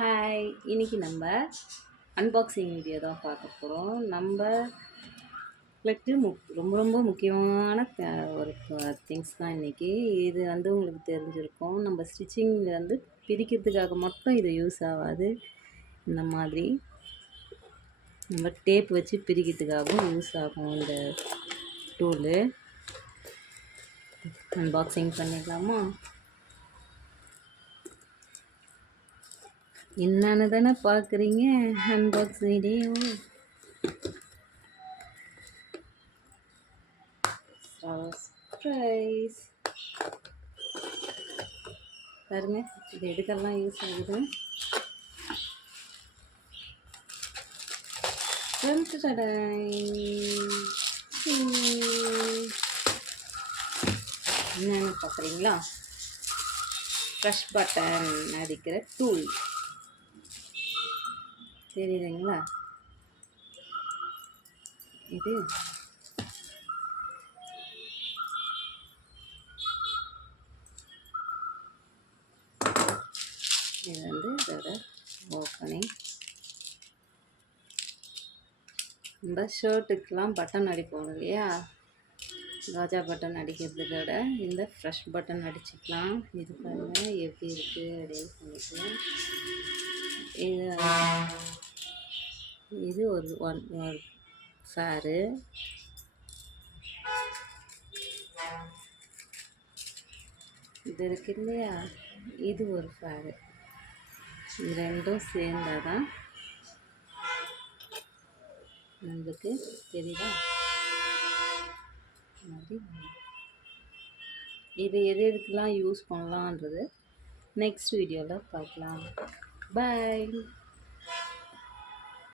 Hi, இன்னைக்கு நம்ம unboxing video தான் பார்க்க போகிறோம். நம்மளுக்கு ரொம்ப ரொம்ப முக்கியமான ஒரு திங்ஸ் தான் இன்றைக்கி. இது வந்து உங்களுக்கு தெரிஞ்சிருக்கும். நம்ம ஸ்டிச்சிங்கில் வந்து பிரிக்கிறதுக்காக மட்டும் இது யூஸ் ஆகாது. இந்த மாதிரி நம்ம டேப் வச்சு பிரிக்கிறதுக்காகவும் யூஸ் ஆகும் இந்த டூலு. அன்பாக்சிங் பண்ணிக்கலாமா? என்னன்னு தானே பார்க்குறீங்க அன்பாக்ஸ் வீடியோ. சர்ப்ரைஸ் பாருங்க, இது எதுக்கெல்லாம் யூஸ் ஆகுது. என்னன்னு பார்க்குறீங்களா? ஃப்ரெஷ் பட்டன் அடிக்கிற டூல் தெரியுதுங்களா? இது வந்து இதோட ஓப்பனிங். நம்ம ஷர்ட்டுக்கெலாம் பட்டன் அடிப்போம் இல்லையா, காஜா பட்டன் அடிக்கிறதுக்கோட இந்த ஃப்ரெஷ் பட்டன் அடிச்சுக்கலாம். இது பாருங்கள் எப்படி இருக்குது அப்படின்னு சொல்லிட்டு. இது ஒரு ஃபேரு. இது இருக்கு இல்லையா, இது ஒரு ஃபேரு. இது ரெண்டும் சேர்ந்தால் தான் நம்மளுக்கு தெரியுதா. இது எதுக்கெல்லாம் யூஸ் பண்ணலான்றது நெக்ஸ்ட் வீடியோவில் பார்க்கலாம். பாய்.